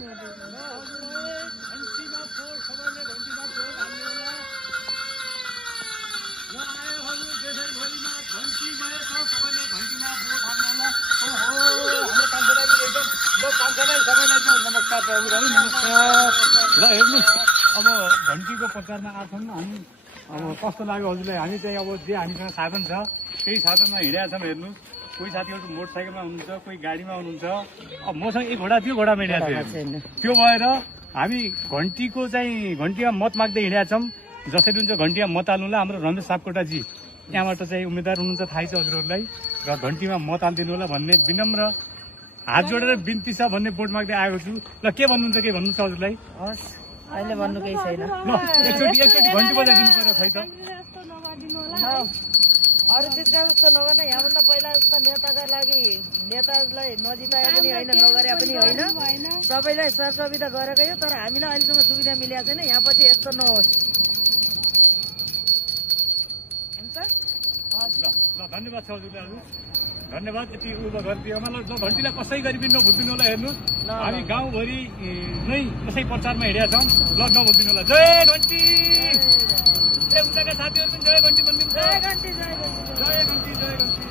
नमस्कार नमस्कार। ल हेर्नुहोस् अब घन्टीको प्रचारमा आएको छौँ हामी। अब कस्तो लाग्यो हजुरलाई? हामी चाहिँ अब जे हामीसँग साधन छ त्यही साधनमा हिँडेका छौँ। हेर्नुहोस्, कोही साथीहरू मोटरसाइकलमा हुनुहुन्छ, कोही गाडीमा हुनुहुन्छ। अब मसँग एक घोडा थियो, घोडामा हिँडेको थियो। त्यो भएर हामी घन्टीको चाहिँ घन्टीमा मत माग्दै हिँडेका छौँ। जसरी हुन्छ घन्टीमा मत हाल्नुलाई हाम्रो रमेश सापकोटाजी त्यहाँबाट चाहिँ उम्मेदवार हुनुहुन्छ, थाहै छ हजुरहरूलाई। र घन्टीमा मत हालिदिनु होला भन्ने विनम्र हात जोडेर बिन्ती छ भन्ने भोट माग्दै आएको छु। ल के भन्नुहुन्छ, के भन्नु छ हजुरलाई? हस्, अहिले भन्नु केही छैन। ल एकचोटि घन्टी बजाइदिनु पर्यो खै त। अरू चिजका जस्तो नगर्ने। यहाँभन्दा पहिला जस्तो नेताका लागि नेतालाई नजिताए पनि होइन, नगरे पनि होइन, सबैलाई सरसुविधा गरेकै हो। तर हामीलाई अहिलेसम्म सुविधा मिलेको छैन। यहाँ पछि यस्तो नहोस्। हुन्छ, ल धन्यवाद छ हजुरलाई। हजुर धन्यवाद। यति उयो गरिदियो मलाई। ल घन्टीलाई कसै गरी पनि नभुलिदिनु होला। हेर्नुहोस्, हामी गाउँभरि नै कसै प्रचारमा हिँडेका छौँ। ल नभुलिदिनु होला। जय घन्टी। उताका साथीहरू पनि जय घन्टी भनिदिनु। जय घन्टी, जय घन्टी। जय घन्टी, जय घन्टी।